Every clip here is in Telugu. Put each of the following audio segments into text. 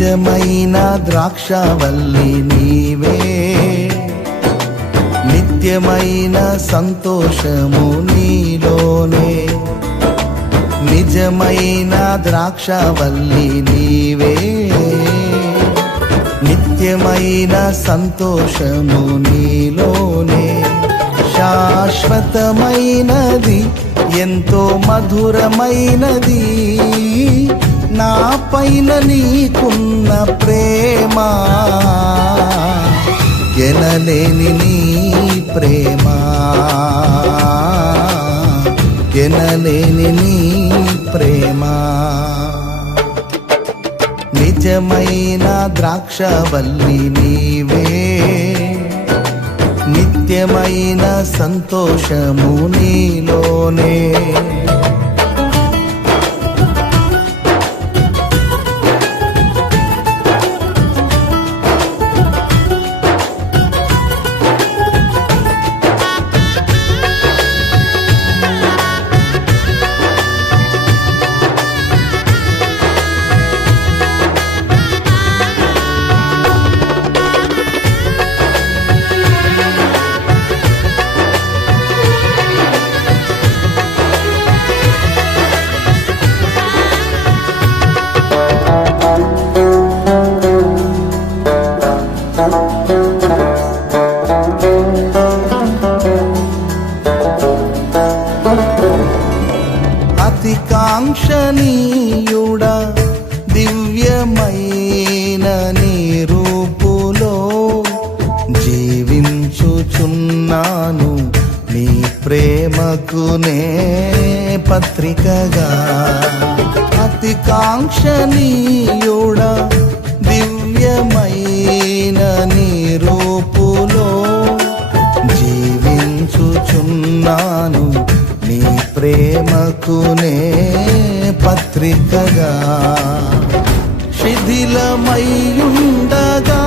నిజమైన ద్రాక్షవల్లి నీవే, నిత్యమైన సంతోషము నీలోనే. నిజమైన ద్రాక్షవల్లి నీవే, నిత్యమైన సంతోషము నీలోనే. శాశ్వతమైనది ఎంతో మధురమైనది నా పైన నీకున్న ప్రేమ, ఎనలేని నీ ప్రేమ, ఎనలేని నీ ప్రేమ. నిజమైన ద్రాక్షవల్లి నీవే, నిత్యమైన సంతోషము నీలోనే. అతి కాంక్షణీయుడా దివ్యమైన నీ రూపులో జీవించుచున్నాను, నీ ప్రేమకునే పత్రికగా. అతి కాంక్షణీయుడా దివ్యమైన నీ రూపులో జీవించుచున్నాను, నీ ప్రేమకునే పత్రికగా. శిథిలమయ్యుండగా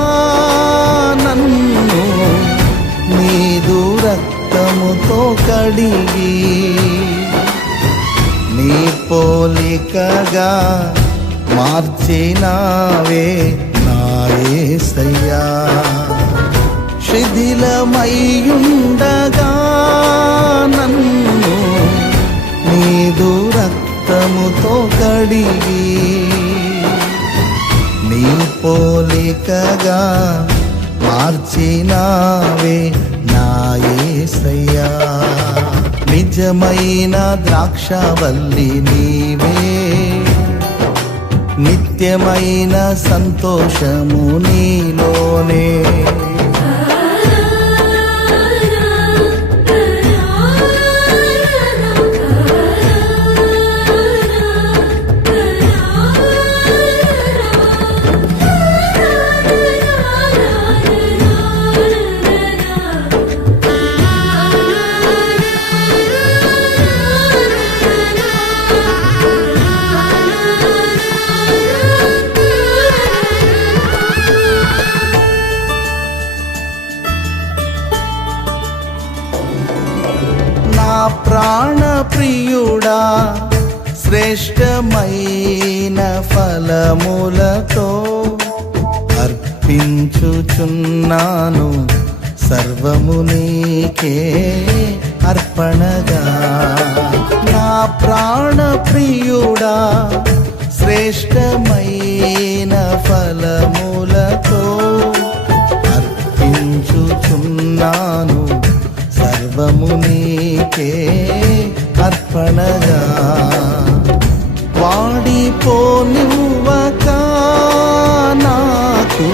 నన్ను నీదు రక్తముతో కడిగి, నీ పోలికగా మార్చినావే నా యేసయ్యా. శిథిలమయ్యుండగా నన్ను నీదు రక్తముతో కడిగి, నీ పోలికగా మార్చినావే నా యేసయ్యా. నిజమైన ద్రాక్షవల్లి నీవే, నిత్యమైన సంతోషము నీలోనే. ప్రాణ ప్రియుడా శ్రేష్టమైన ఫలములతో అర్పించుచున్నాను, సర్వము నీకే అర్పణగా. నా ప్రాణ ప్రియుడా శ్రేష్టమైన ఫలములతో అర్పించుచున్నాను, సర్వము నీకే అర్పణగా. వాడిపోనివ్వక నాకు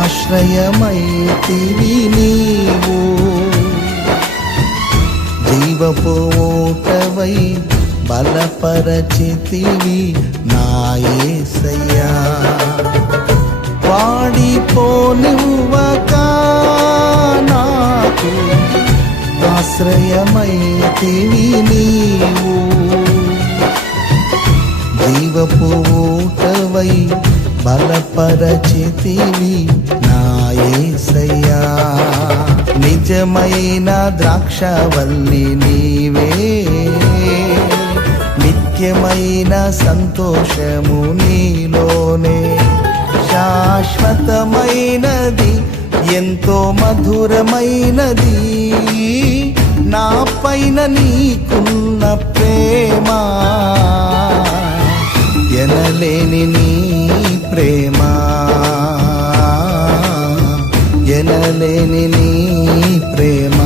ఆశ్రయమైతివి నీవు, జీవపు ఊటవై బలపరచితివి నా యేసయ్యా. వాడిపోనివ్వక నాకు ఆశ్రయమైతివి నీవు, జీవపు ఊటవై బలపరచితివి నా యేసయ్యా. నిజమైన ద్రాక్షవల్లి నీవే, నిత్యమైన సంతోషము నీలోనే. శాశ్వతమైనది ఎంతో మధురమైనది నా పైన నీకున్న ప్రేమ ఎనలేని నీ ప్రేమ ఎనలేని నీ ప్రేమ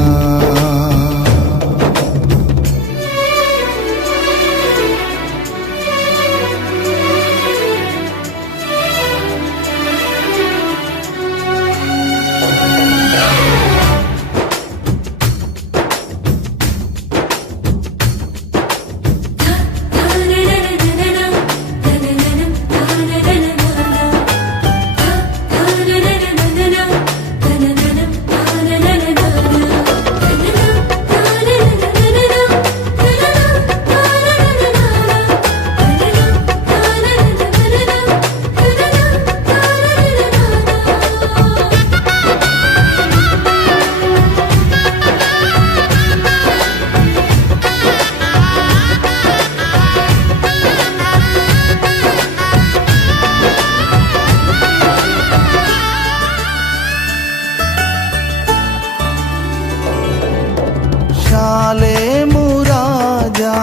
షాలేము రాజా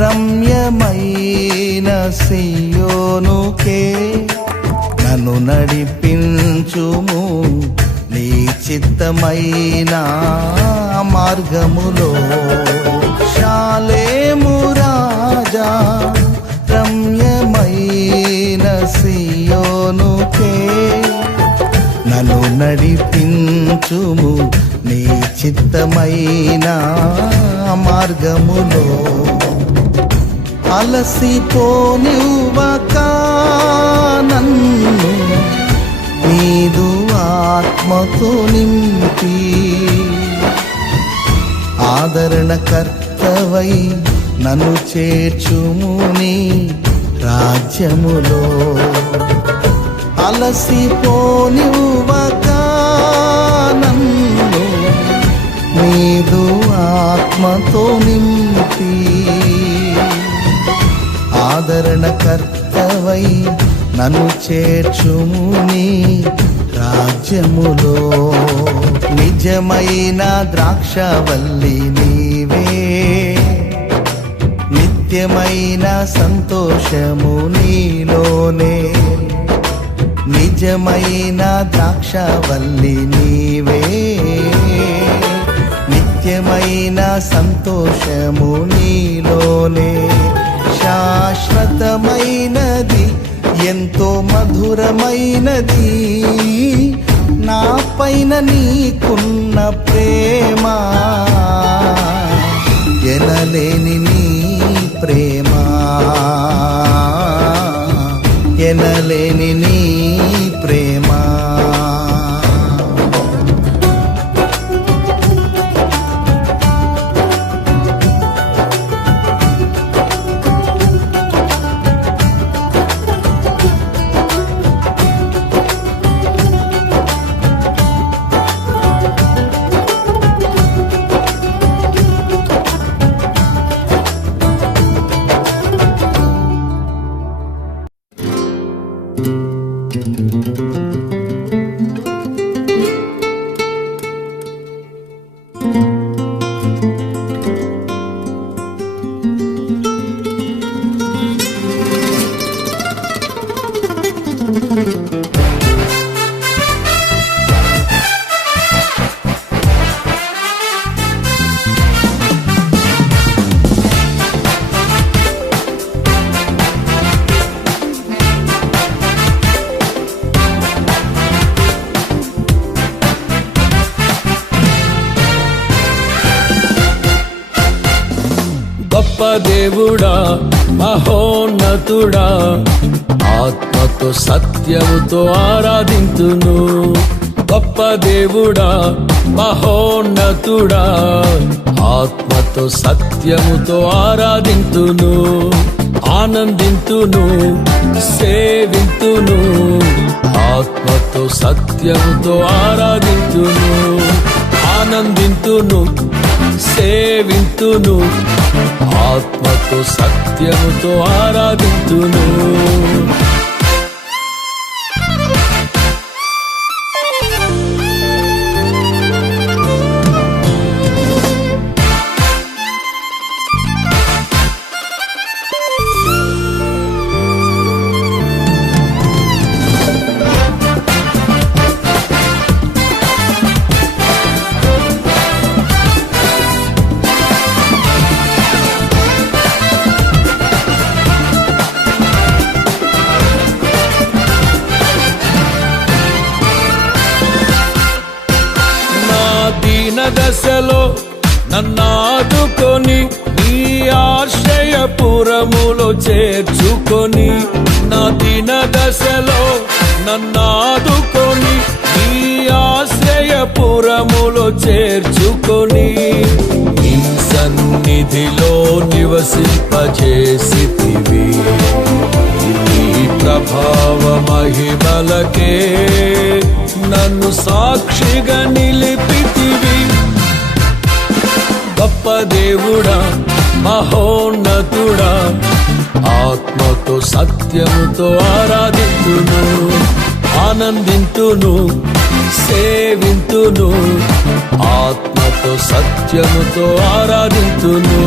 రమ్యమైన సియోనుకే నన్ను నడిపించుము నీ చిత్తమైన మార్గములో షాలేము రాజా రమ్యమైన సియోనుకే నన్ను నడిపించుము నీ చిత్తమైన మార్గములో అలసిపోనివ్వక నన్ను నీదు ఆత్మతో నింపి ఆదరణకర్తవై నన్ను చేర్చుము నీ రాజ్యములో అలసిపోనివ్వక నన్ను నీదు ఆత్మతో నింపి ఆదరణకర్తవై నన్ను చేర్చుము నీ రాజ్యములో నిజమైన ద్రాక్షవల్లి నీవే నిత్యమైన సంతోషము నీలోనే నిజమైన ద్రాక్షవల్లి నీవే నిత్యమైన సంతోషము నీలోనే శాశ్వతమైనది ఎంతో మధురమైనది నా పైన నీకున్న ప్రేమ ఎనలేని నీ ప్రేమ ఎనలేని నీ ప్రేమ గొప్ప దేవుడా మహోన్నతుడా ఆత్మతో సత్యముతో ఆరాధింతును. గొప్ప దేవుడా మహోన్నతుడా ఆత్మతో సత్యముతో ఆరాధింతును. ఆనందింతును సేవింతును ఆత్మతో సత్యముతో ఆరాధింతును. ఆనందింతును సేవింతును ఆత్మతో సత్యముతో ఆరాధింతును. దశలో నన్నాదుకొని నీ ఆశ్రయపురములో చేర్చుకొని, నా దీన దశలో నన్నాదుకొని నీ ఆశ్రయపురములో చేర్చుకొని, నీ సన్నిధిలో నివసింపజేసితివి. నీ ప్రభావ మహిమలకే నన్ను సాక్షిగా నిలిపితివి. గొప్ప దేవుడా, మహోన్నతుడా, ఆత్మతో సత్యముతో ఆరాధింతును, ఆనందింతును, సేవింతును, ఆత్మతో సత్యముతో ఆరాధింతును.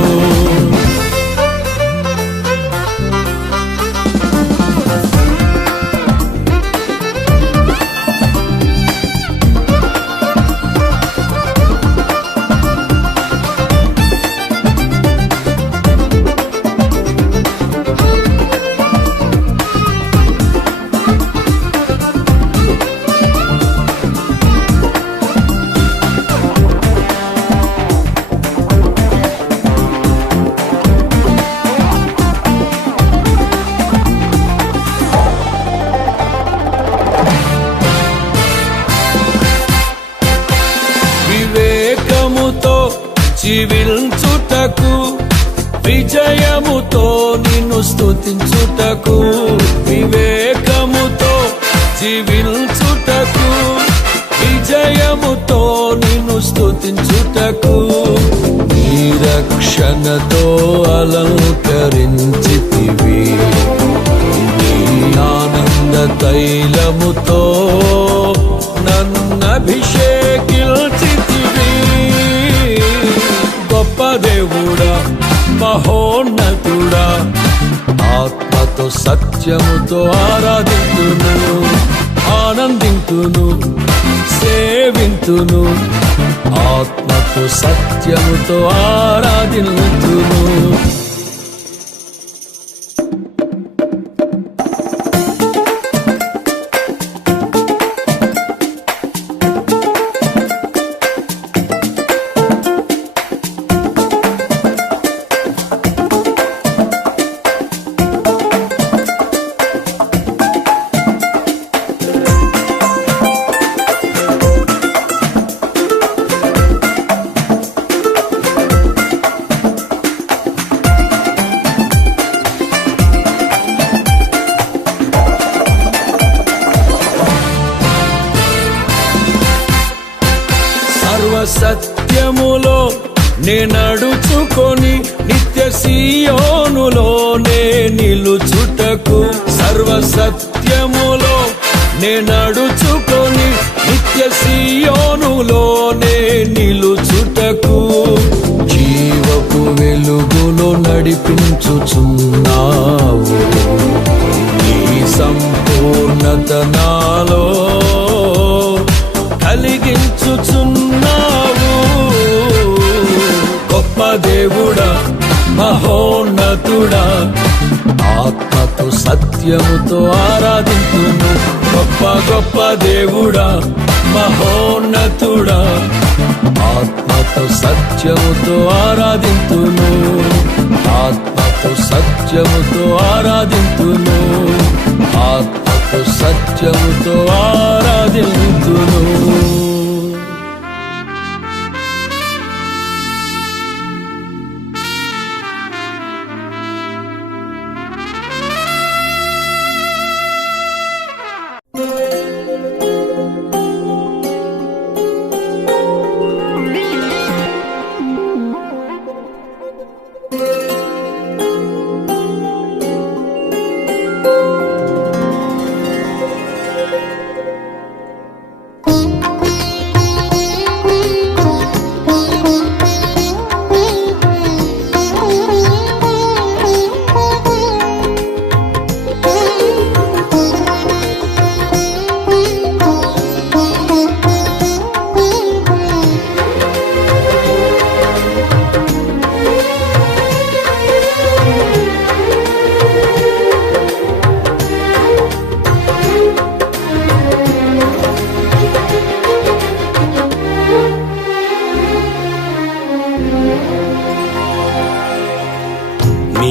వివేకముతో జీవించుటకు, విజయముతో నిన్ను స్తుతించుటకు, వివేకముతో జీవించుటకు, విజయముతో నిన్ను స్తుతించుటకు, నీ రక్షణతో అలంకరించితివి. నీ ఆనంద తైలముతో నన్నభిషేకించితివి. గొప్ప దేవుడా, మహోన్నతుడా, ఆత్మతో సత్యముతో ఆరాధింతును, ఆనందింతును, సేవింతును, ఆత్మతో సత్యముతో ఆరాధింతును. సత్యములో నే నడుచుకొని నిత్య సీయోనులో నే నిలుచుటకు, సర్వ సత్యములో నే నడుచుకొని నిత్య సీయోనులో నే నిలుచుటకు, జీవపు వెలుగులో నడిపించుచున్నావు. నీ సంపూర్ణత నాలో కలిగించుచున్నావు. గొప్ప దేవుడా, మహోన్నతుడా, ఆత్మతో సత్యముతో ఆరాధింతును. గొప్ప గొప్ప దేవుడా, మహోన్నతుడా, ఆత్మతో సత్యముతో ఆరాధింతును, ఆత్మతో సత్యముతో ఆరాధింతును, ఆత్మతో సత్యముతో ఆరాధింతును.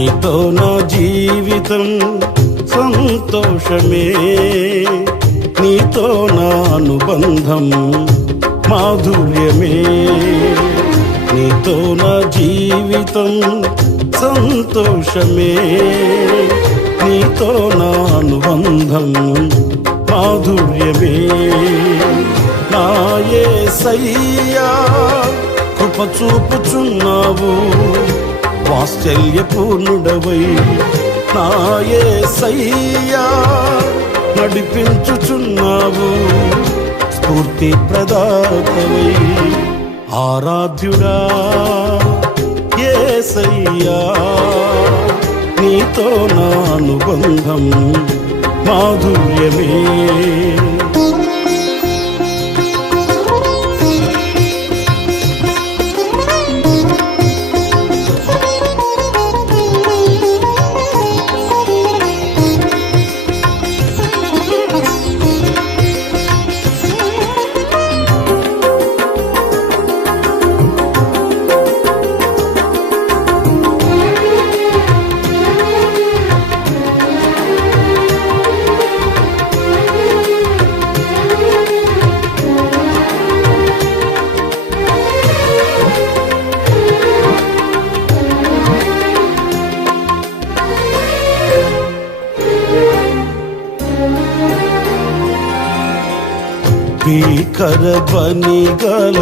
నీతో నా జీవితం సంతోషమే, నీతో నా అనుబంధం మాధుర్యమే. నీతో నా జీవితం సంతోషమే, నీతో నా అనుబంధం మాధుర్యమే. నా యేసయ్యా కృప చూపుచున్నావు, వాత్సల్యపూర్ణుడవై. నా యేసయ్యా నడిపించుచున్నావు, స్ఫూర్తి ప్రదాతవై. ఆరాధ్యుడా యేసయ్యా, నీతో నా అనుబంధం మాధుర్యమే. భీకరధ్వని గల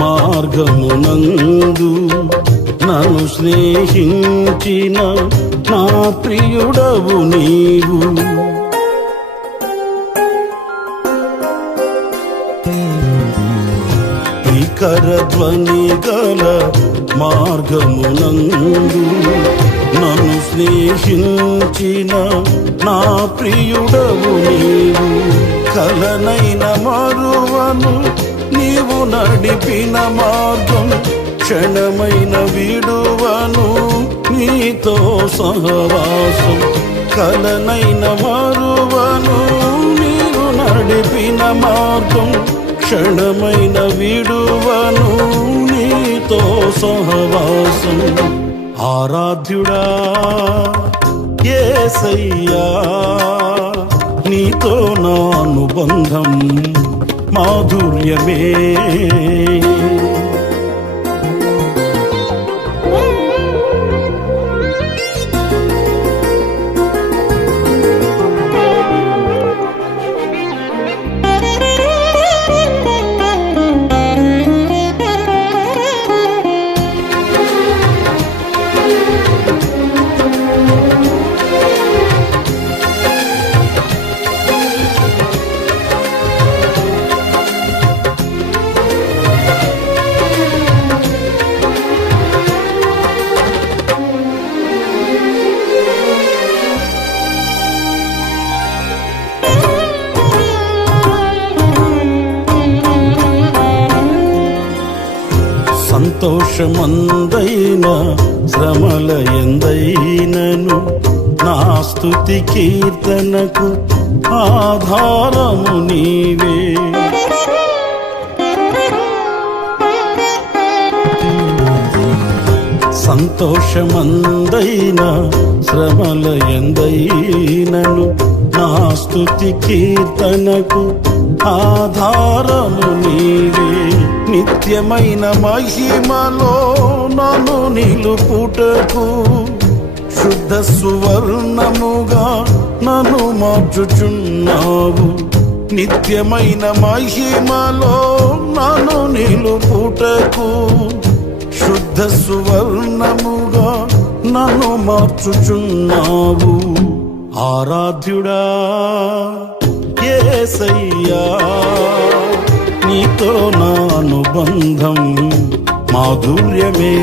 మార్గమునందు నన్ను స్నేహించిన నా ప్రియుడవు నీవు. భీకరధ్వని గల మార్గమునందు నన్ను స్నేహించిన నా ప్రియుడవు నీవు. కలనైన మరువను నీవు నడిపిన మార్గం, క్షణమైన విడువను నీతో సహవాసం. కలనైన మరువను నీవు నడిపిన మార్గం, క్షణమైన విడువను నీతో సహవాసం. ఆరాధ్యుడా యేసయ్యా, నీతో నా అనుబంధం మాధుర్యమే. సంతోషమందైన శ్రమల ఎందైనను నా స్తుతి కీర్తనకు ఆధారము నీవే. సంతోషమందైన శ్రమల ఎందైనను నా స్తుతి కీర్తనకు ఆధారము నీవే. నిత్యమైన మహిమలో నన్ను నిలుపుటకు శుద్ధ సువర్ణముగా నన్ను మార్చుచున్నావు. నిత్యమైన మహిమలో నన్ను నిలుపుటకు శుద్ధ సువర్ణముగా నన్ను మార్చుచున్నావు. ఆరాధ్యుడా యేసయ్యా, నీతో నా అనుబంధం మాధుర్యమే.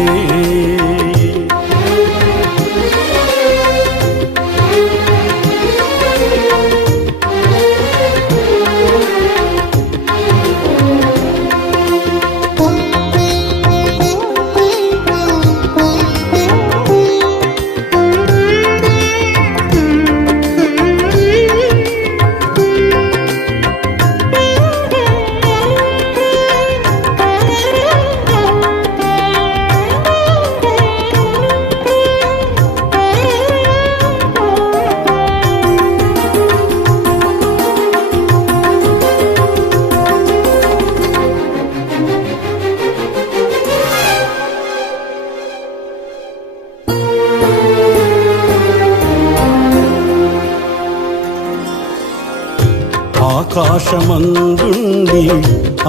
ఆకాశమందుండి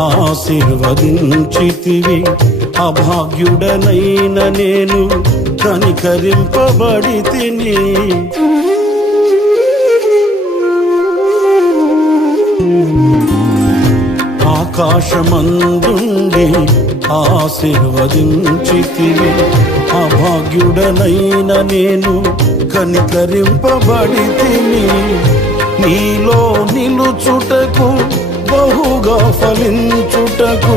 ఆశీర్వదించితివి, అభాగ్యుడనైన నేను కనికరింపబడి తిని. ఆకాశమందుండి ఆశీర్వదించితివి, అభాగ్యుడనైన నేను కనికరింపబడి తిని. నీలో నిలుచుటకు బహుగా ఫలించుటకు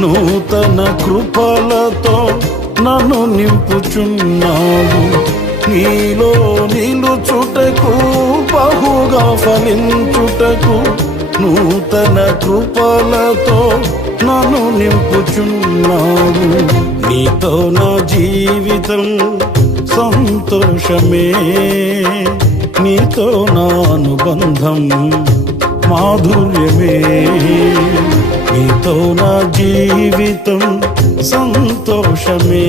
నూతన కృపలతో నన్ను నింపుచున్నావు. నీలో నిలుచుటకు బహుగా ఫలించుటకు నూతన కృపలతో నన్ను నింపుచున్నావు. నీతో నా జీవితం సంతోషమే, నీతో నా అనుబంధం మాధుర్యమే. నీతో నా జీవితం సంతోషమే,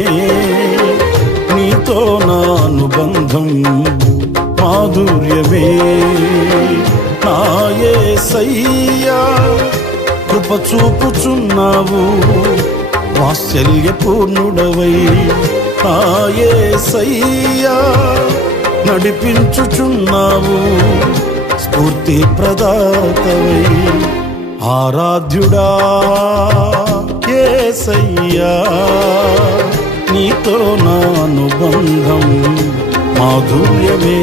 నీతో నా అనుబంధం మాధుర్యమే. నా యేసయ్యా కృప చూపుచున్నావు, వాత్సల్యపూర్ణుడవై. నా యేసయ్యా నడిపించుచున్నావు, స్ఫూర్తి ప్రదాతవై. ఆరాధ్యుడా యేసయ్యా, నీతో నా అనుబంధం మాధుర్యమే.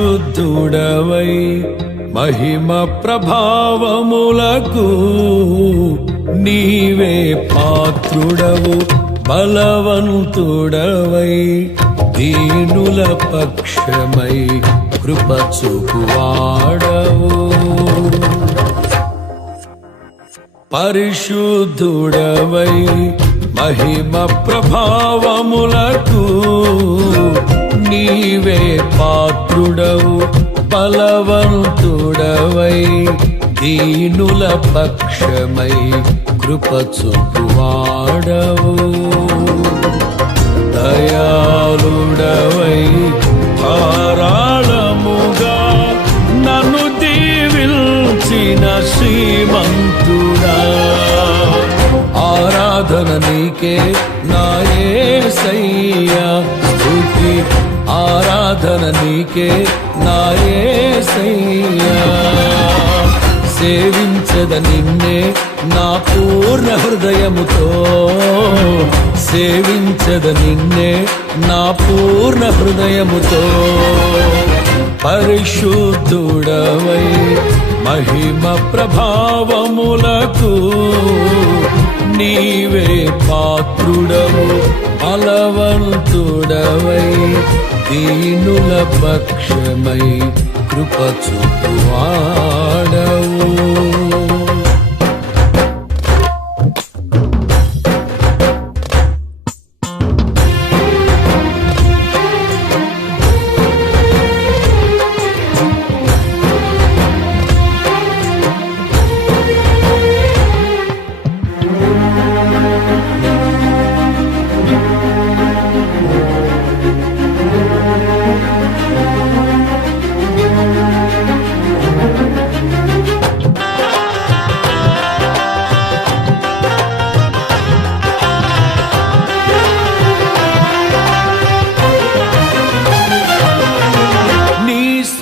పరిశుద్ధుడవై మహిమ ప్రభావములకు నీవే పాత్రుడవు, బలవంతుడవై దీనుల పక్షమై కృప చూపువాడవు. పరిశుద్ధుడవై మహిమ ప్రభావములకు నీవే పాత్రుడవు, బలవంతుడవై దీనుల పక్షమై కృప చూపువాడవు. దయాళుడవై ధారాళముగా నన్ను దీవించిన శ్రీమంతుడా, ఆరాధన నీకే నా యేసయ్యా, స్తుతి ఆరాధన నీకే నా యేసయ్యా. సేవించద నిన్నే నా పూర్ణ హృదయముతో, సేవించద నిన్నే నా పూర్ణ హృదయముతో. పరిశుద్ధుడవై మహిమ ప్రభావములకు నీవే పాత్రుడవు, బలవంతుడవై దీనుల పక్షమై కృప చూపువాడవు.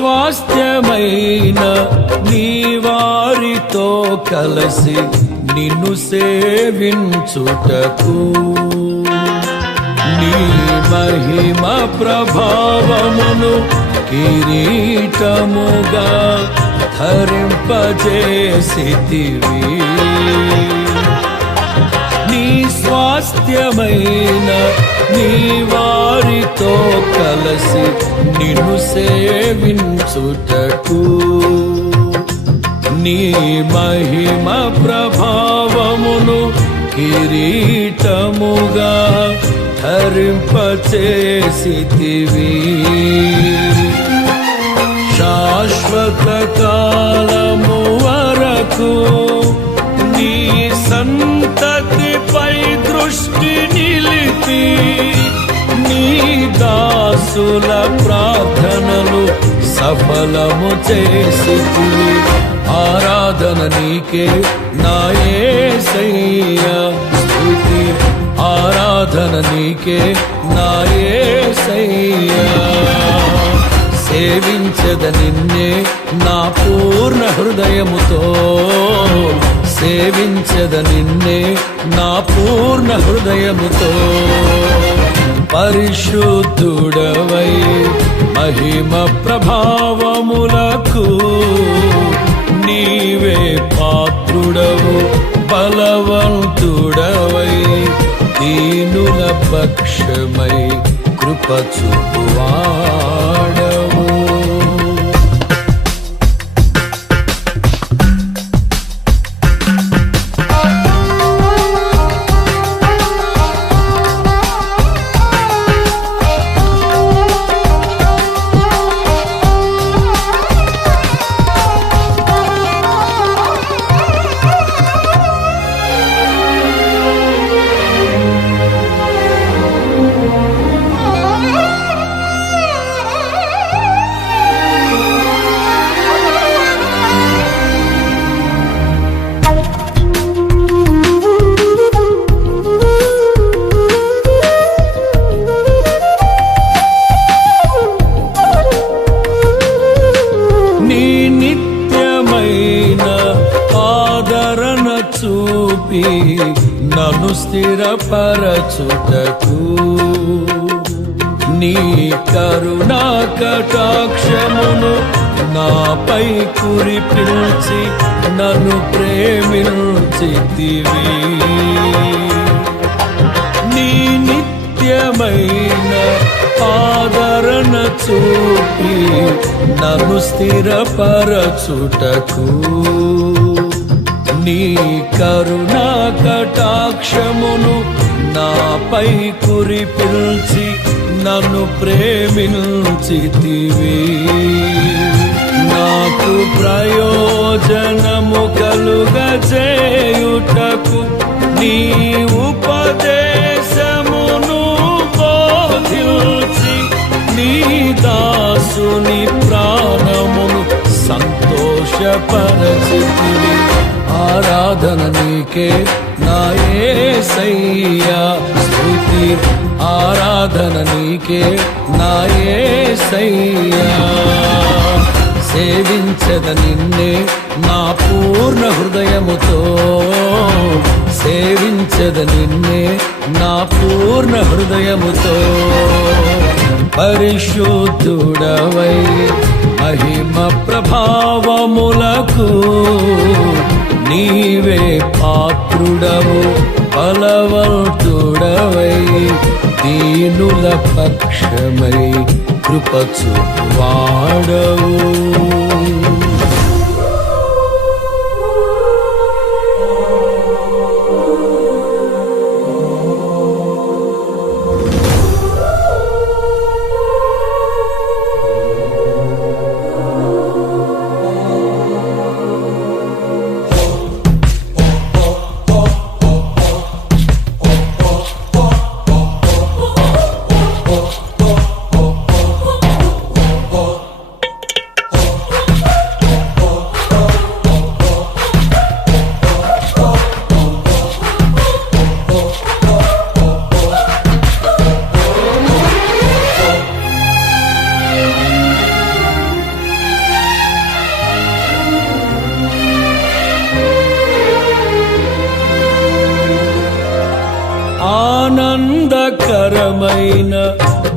స్వాస్థ్యమైన నీ వారితో కలసి నిన్ను సేవించుటకు నీ మహిమ ప్రభావమును కిరీటముగా ధరింపజేసితివి నీ స్వాస్థ్యమైన నీ వారితో కలసి నిన్ను సేవించుటకు నీ మహిమ ప్రభావమును కిరీటముగా ధరింపచేసితివి శాశ్వత కాలము వరకు నీ సంతతిపై దృష్టి నిలిపి నీ దాసుల ప్రార్థనలు సఫలము చేసితివి ఆరాధన నీకే నా యేసయ్యా స్తుతి ఆరాధన నీకే నా యేసయ్యా సేవించద నిన్నే నా పూర్ణ హృదయముతో సేవించద నిన్నే నా పూర్ణ హృదయముతో పరిశుద్ధుడవై మహిమ ప్రభావములకు నీవే పాత్రుడవు బలవంతుడవై దీనుల పక్షమై కృప చూపువాడవు నన్ను స్థిరపరచుటకు నీ కరుణా కటాక్షమును నాపై కురిపిల్చి నన్ను ప్రేమించితివి నీ నిత్యమైన ఆదరణ చూపి నన్ను స్థిరపరచుటకు నీ కరుణా కటాక్షమును నాపై కురిపిల్చి నన్ను ప్రేమించితివి నాకు ప్రయోజనము కలుగజేయుటకు నీ ఉపదేశమును బోధించి నీ దాసుని ప్రాణమును సంతోషపరచితివి ఆరాధన నీకే నా యేసయ్యా స్తుతి ఆరాధన నీకే నా యేసయ్యా సేవించద నిన్నే నా పూర్ణ హృదయముతో సేవించద నిన్నే నా పూర్ణ హృదయముతో పరిశుద్ధుడవై మహిమ ప్రభావములకు నీవే పాత్రుడవు బలవంతుడవై దీనుల పక్షమై కృప చూపువాడవు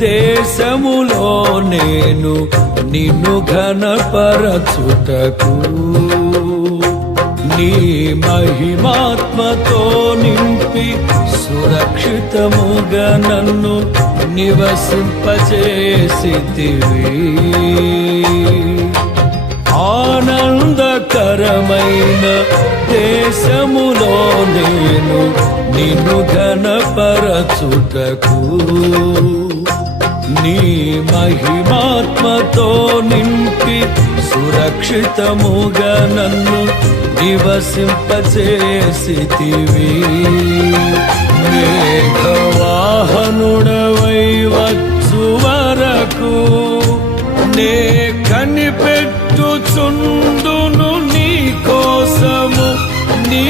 దేశములో నేను నిన్ను ఘనపరచుటకు నీ మహిమాత్మతో నింపి సురక్షితముగా నన్ను నివసింపచేసితివి. ఆనందకరమైన దేశములో నేను నిన్ను ఘనపరచుటకు నీ మహిమాత్మతో నింపి సురక్షితముగా నన్ను నివసింపచేసితివి. మేఘవాహనుడవై వచ్చు వరకు నే కనిపెట్టుచుందును నీ కోసము నీ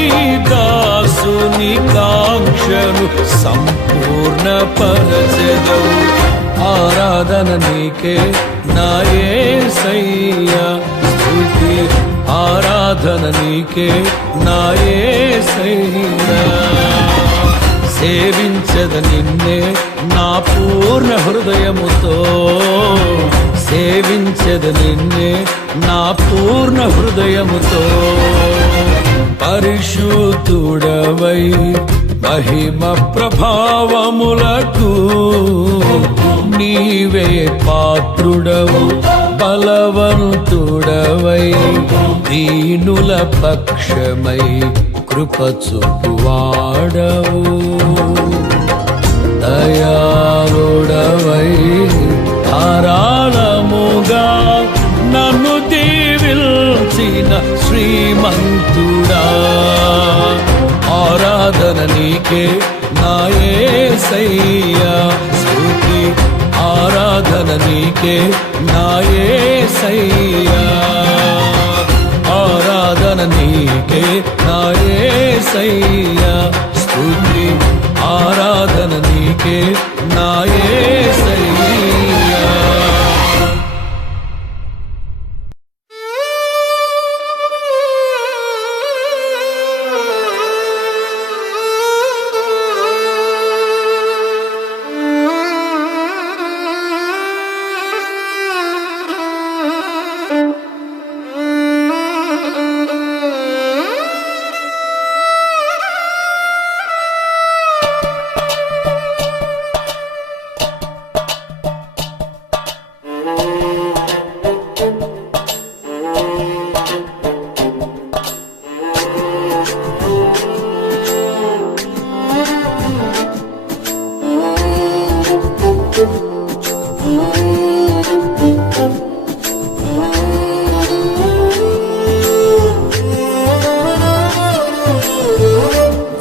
దాసుని కాంక్షను సంపూర్ణ పరచెదవు. ఆరాధన నీకే నా యేసయ్యా, స్తుతి ఆరాధన నీకే నా యేసయ్యా. సేవించద నిన్నే నా పూర్ణ హృదయముతో, సేవించద నిన్నే నా పూర్ణ హృదయముతో. పరిశుద్ధుడవై మహిమ ప్రభావములకు నీవే పాత్రుడవు, బలవంతుడవై దీనుల పక్షమై కృప చూపువాడవు. దయాళుడవై ధారాళముగా నన్ను దీవిల్చిన శ్రీమంతుడా, ఆరాధన నీకే నా యేసయ్యా, స్తుతి ఆరాధన నీకే నా యేసయ్యా. ఆరాధన నీకే నా యేసయ్యా, స్తుతి ఆరాధన నీకే నా యేసయ్యా.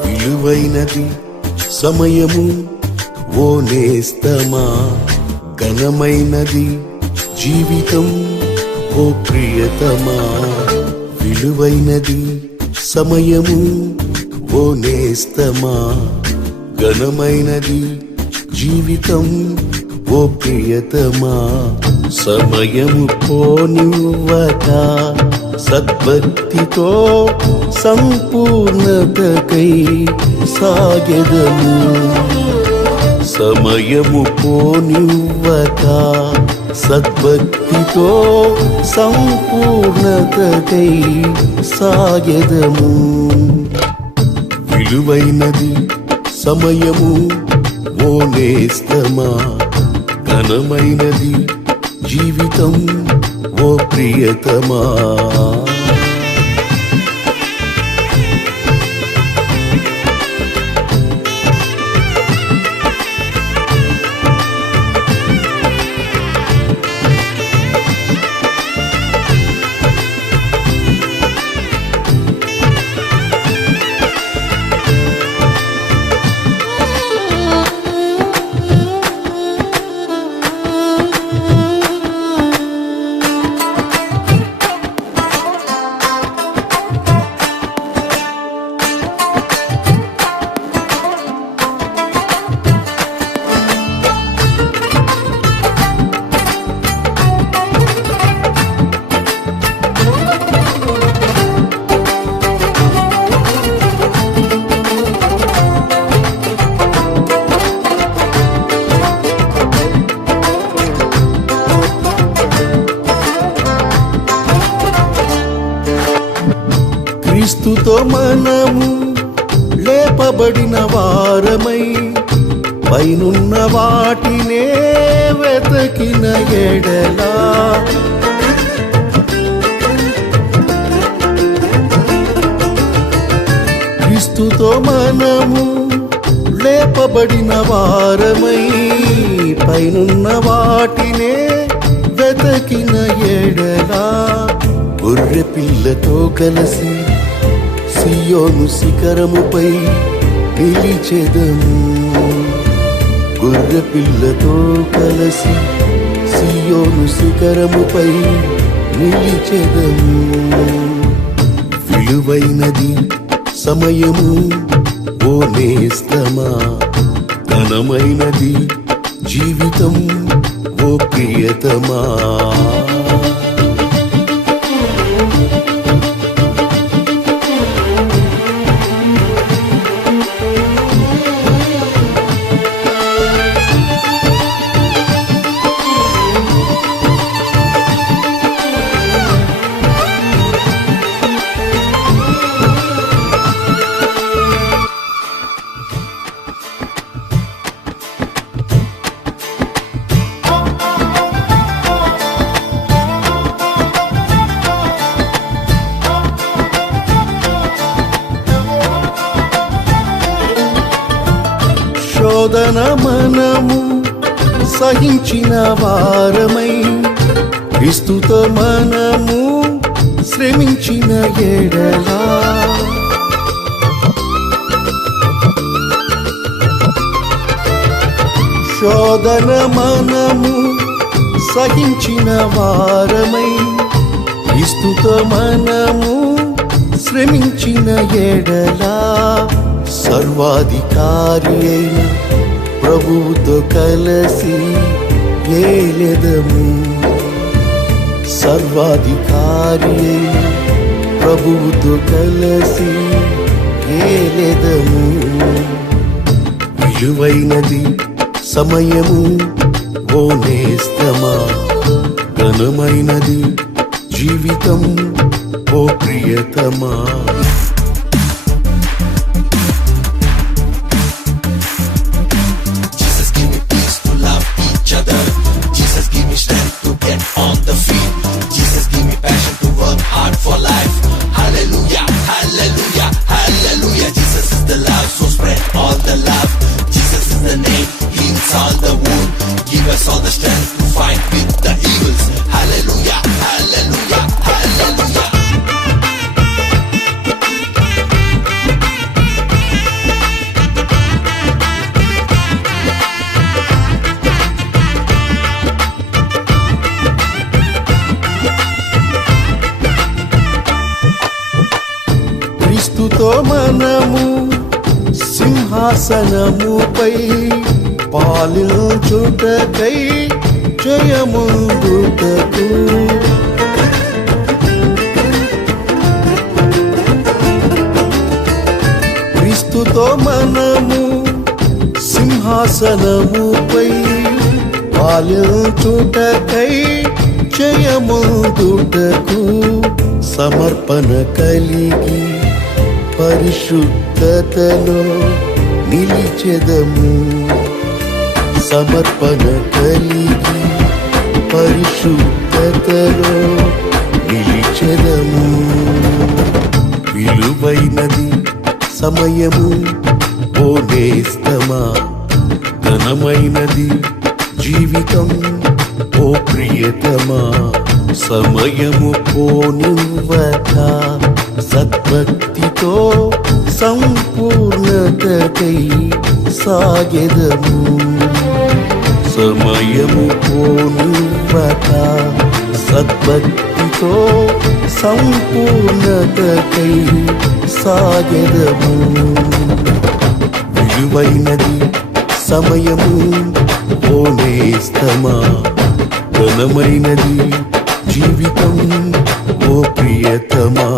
విలువైనది సమయము ఓ నేస్తమా, ఘనమైనది జీవితం ఓ ప్రియతమా. విలువైనది సమయము ఓ నేస్తమా, ఘనమైనది జీవితం ఓ ప్రియతమా. సమయము పోనివ్వక సద్భక్తితో సంపూర్ణతకై సాగెదము. సమయము పోనివ్వక సద్భక్తితో సంపూర్ణతకై సాగెదము. విలువైనది సమయము ఓ నేస్తమా, ఘనమైనది జీవితం ఓ ప్రియతమా. క్రీస్తుతో మనము లేపబడిన వారమై పైనున్న వాటినే వెతకిన ఎడలా క్రీస్తుతో మనము లేపబడిన వారమై పైనున్న వాటినే వెతకిన ఎడలా గొర్రె పిల్లతో కలిసి సియోను శిఖరముపై నిలిచెదము గొర్రె పిల్లతో కలిసి సియోను శిఖరముపై నిలిచెదము విలువైనది సమయము ఓ నేస్తమా ఘనమైనది జీవితం ఓ ప్రియతమా శోధన మనము సహించిన వారమై క్రీస్తుతో మనము శ్రమించిన ఎడలా శోధన మనము సహించిన వారమై క్రీస్తుతో మనము శ్రమించిన ఎడలా సర్వాధికారి అయిన ప్రభువుతో కలిసి ఏలెదము సర్వాధికారి అయిన ప్రభువుతో కలిసి ఏలెదము విలువైనది సమయము ఓ నేస్తమా ఘనమైనది జీవితం ఓ ప్రియతమా క్రీస్తుతో మనము సింహాసనముపై పాలించుటకై జయముందుటకు క్రీస్తుతో మనము సింహాసనముపై పాలించుటకై జయముందుటకు సమర్పణ కలిగి పరిశుద్ధతలో నిలిచెదము సమర్పణ కలిగి పరిశుద్ధతలో నిలిచెదము విలువైనది సమయము ఓ నేస్తమా ఘనమైనది జీవితం ఓ ప్రియతమా సమయము పోనివ్వక సద్భక్తితో సంపూర్ణతకై సాగెదము సమయము పోనివ్వక సద్భక్తితో సంపూర్ణతకై సాగెదము విలువైనది సమయము ఓ నేస్తమా ఘనమైనది జీవితం ఓ ప్రియతమా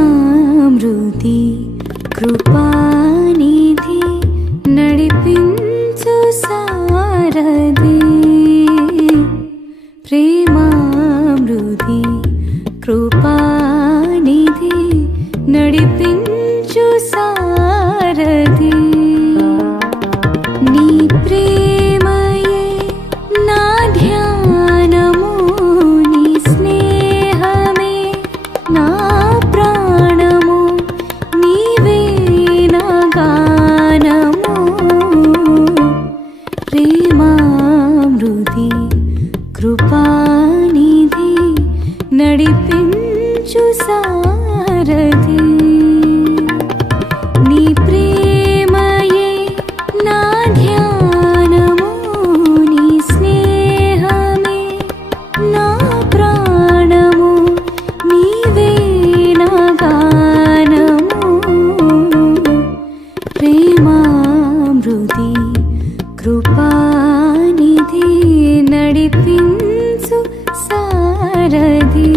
ప్రేమామృతి కృపానిధి నడిపించు సారథి ప్రేమామృతి కృపానిధి నడిపించు సారథి నీ ప్రేమయే నా ధ్యానము నీ స్నేహమే నా ప్రాణము నీవే నా గానము ప్రేమామృతి కృపానిధి నడిపించు సారథి నీ ప్రేమయే నా ధ్యానము నీ స్నేహమే నా ప్రాణము నీవే నా గానము ప్రేమామృతి కృపానిధి నడిపించు సారథి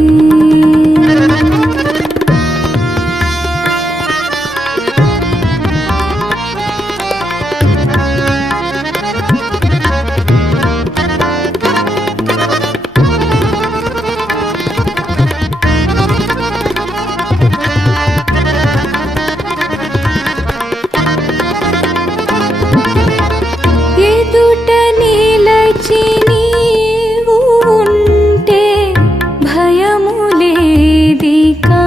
ఎదుట నిలచి నీవు ఉంటే భయము లేదికా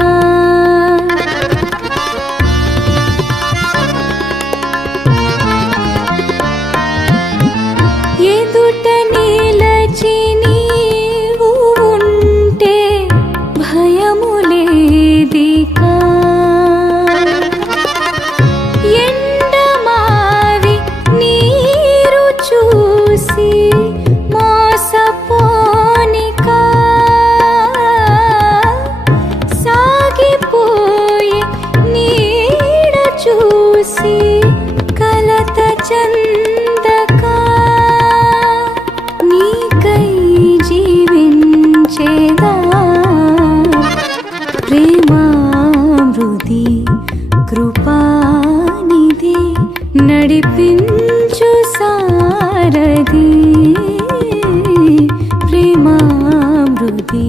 ఎదుట నిలచి నీవు ఉంటే భయము లేదికా ఎండమావి నీరు చూసి మోసపోనికా సాగిపోయి నీడ చూసి కలత చందకా నీకై జీవించేదా ప్రేమామృతి కృపానిధి నడిపించు సారథి ప్రేమామృతి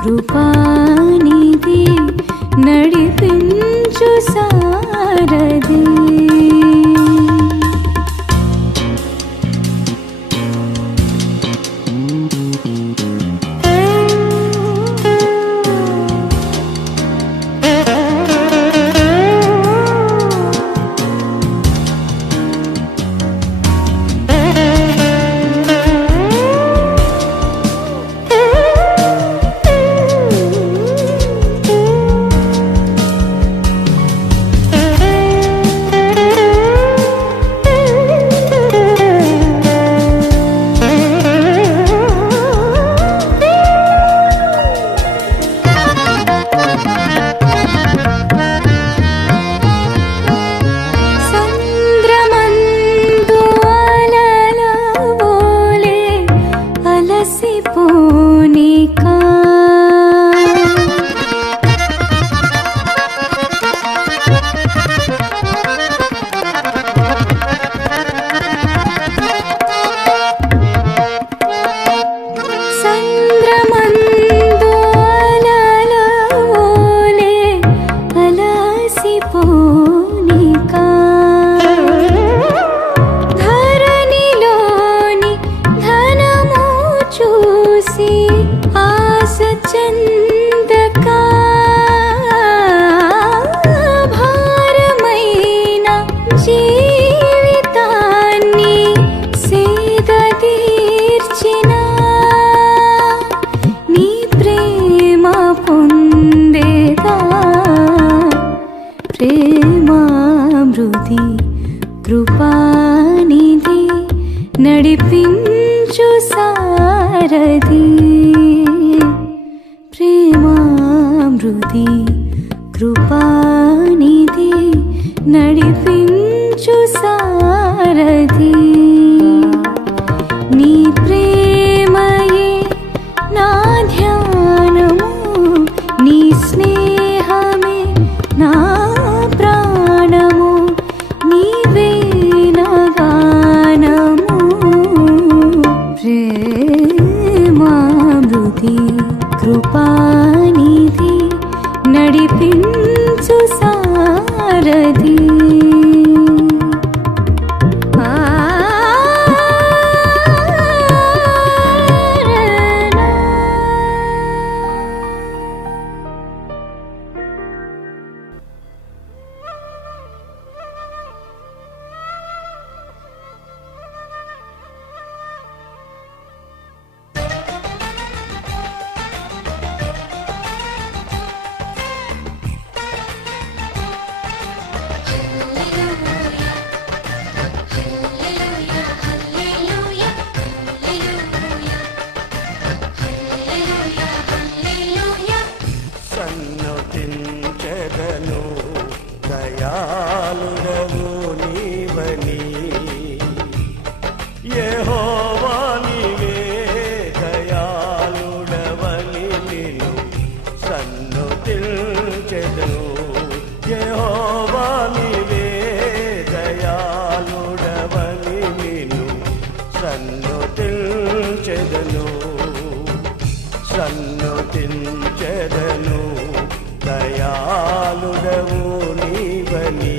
కృపానిధి నడిపించు సారథి సంద్రమందు అలల ఓలే అలసిపోనికా సంద్రమందు అలల ఓలే అలసిపోనికా ధరణిలోని ధనము చూసి ఆశ చందకా భారమైన జీవితాన్ని సేద తీర్చిన నీ ప్రేమ పొందేదా ప్రేమామృతి కృపానిధి నడిపించు సారథి ప్రేమామృతి కృపానిధి నడిపించు సారథి నీ ప్రేమయే నా ధ్యానము నీ స్నేహమే నా ప్రాణము నీవే నా గానము ప్రేమామృతి కృపానిధి నడిపించు సారథి సన్నతించెదను దయాళుడవు నీవని యెహోవా నీవే దయాళుడవని నిన్ను సన్నతించెదను యెహోవా నీవే దయాళుడవని నిన్ను సన్నతించెదను సన్నతించెదను దయాళుడవు నీవని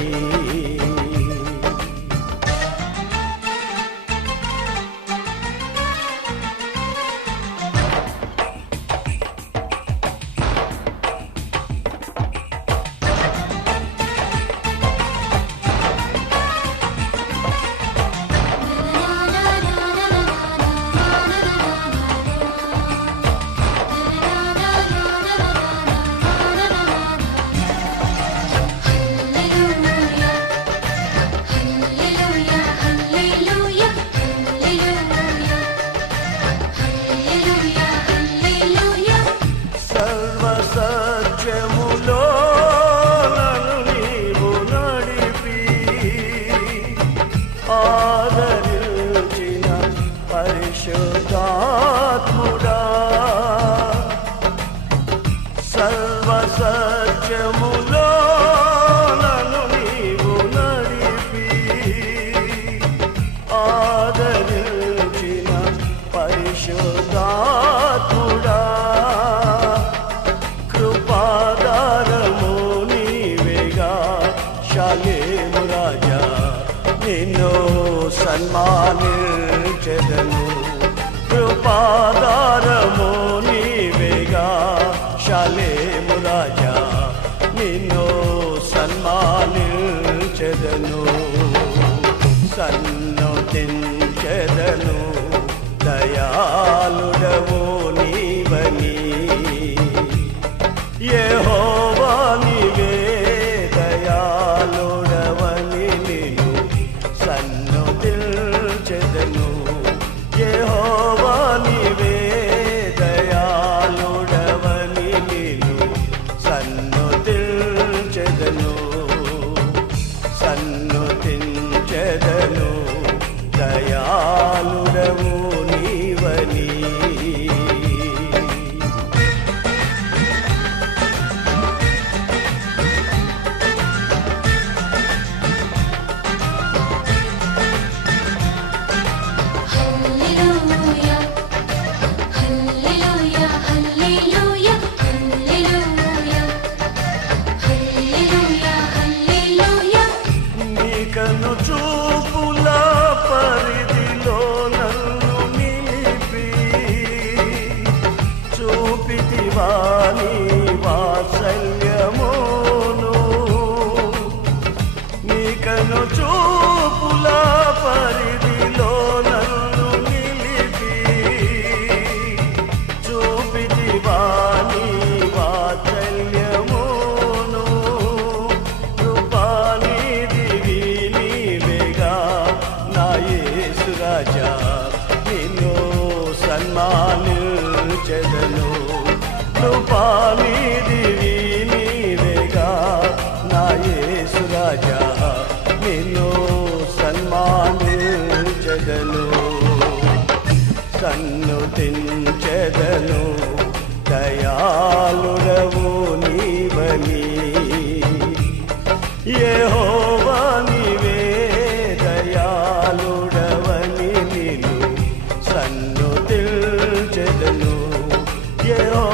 సర్వసత్యములో నన్ను నీవు నడిపి ఆదరించిన పరిశుద్ధాత్ముడా సర్వసత్యములో నన్ను నీవు నడిపి ఆదరించిన పరిశుద్ధాత్ముడా కృపాదారము నీవేగా శాలేము రాజా నిన్ను సన్మానించెదను కృపాదారము నీవేగా శాలేము రాజా నిన్ను సన్మానించెదను సన్నతించెదను దయాళుడవు నీవని యెహోవా నీవే దయాళుడవని నిన్ను సన్నతించెదను యెహోవా నీవే దయాళుడవని నిన్ను సన్నతించెదను సన్నతించెదను దయాళుడవు నీవని నీకను చూపుల పరిధిలో నన్ను నిలిపి చూపితివా నీ వాత్సల్యమును నీకను చూపుల పరిధిలో నన్ను నిలిపి చూపితివా నీ వాత్సల్యమును కృపానిధివి నీవేగా నా యేసు రాజా నిన్ను సన్మానించెదను కృపానిధివి నీవేగా యేసు రాజా నిన్ను సన్మానించెదను సన్నుతించెదను దయాళుడవు నీవని యెహోవా నీవే దయాళుడవని నిన్ను సన్నుతించెదను యెహోవా